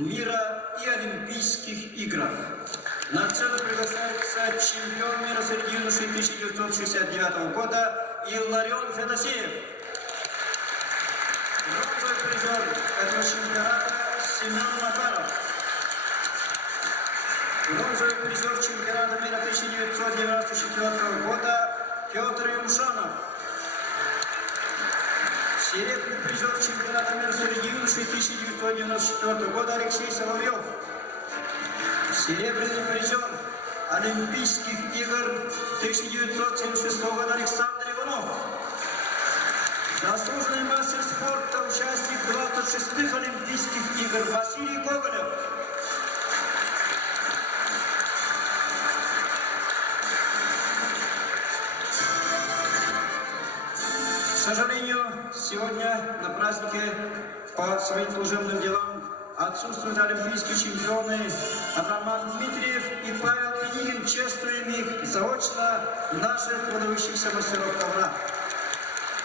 мира и Олимпийских играх. На сцену приглашается чемпион мира среди юношей 1969 года Илларион Федосеев. Бронзовый призер этого чемпионата Семен Макаров. Бронзовый призер чемпионата мира 1994 года Петр Юмшанов. Серебряный призер чемпионата мира среди юношей 1994 года Алексей Соловьев. Серебряный призер Олимпийских игр 1976 года Александр Иванов. Заслуженный мастер спорта, участник 26-х Олимпийских игр Василий Гоголев. К сожалению, сегодня на празднике по своим служебным делам отсутствуют олимпийские чемпионы Роман Дмитриев и Павел Книгин. Чествуем их заочно, наших выдающихся мастеров ковра.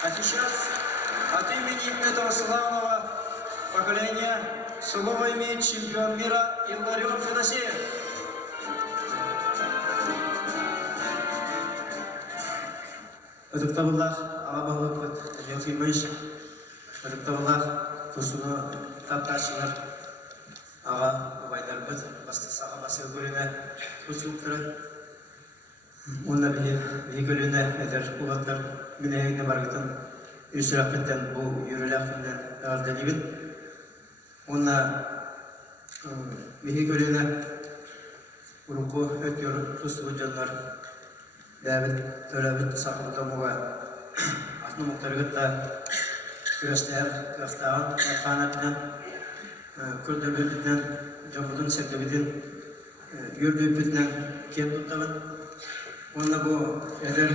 А сейчас от имени этого славного поколения слово имеет чемпион мира Илларион Федосеев. Ödüktavullah ağabalık yatılmış. Ödüktavullah kusunu taptaşılır. Ağa baydarбыз басты саға басы көліне kusuluktırı. Онда bir kölüne eder ulatlar mineyine bargıtın üsürakkıtten bu yürülakından ağırdan ibin. Онда bir kölüne uruku ötüyor kusulu canlar. David Törabit Sakırdamuğa Aslı Muhtargıt'ta Küreşler, Köftağın, Kanat'ın, Kürdürgüt'ün, Camudun Sekdebit'in, Yurdügüt'ün, Kent Tuttağın. Onunla bu eder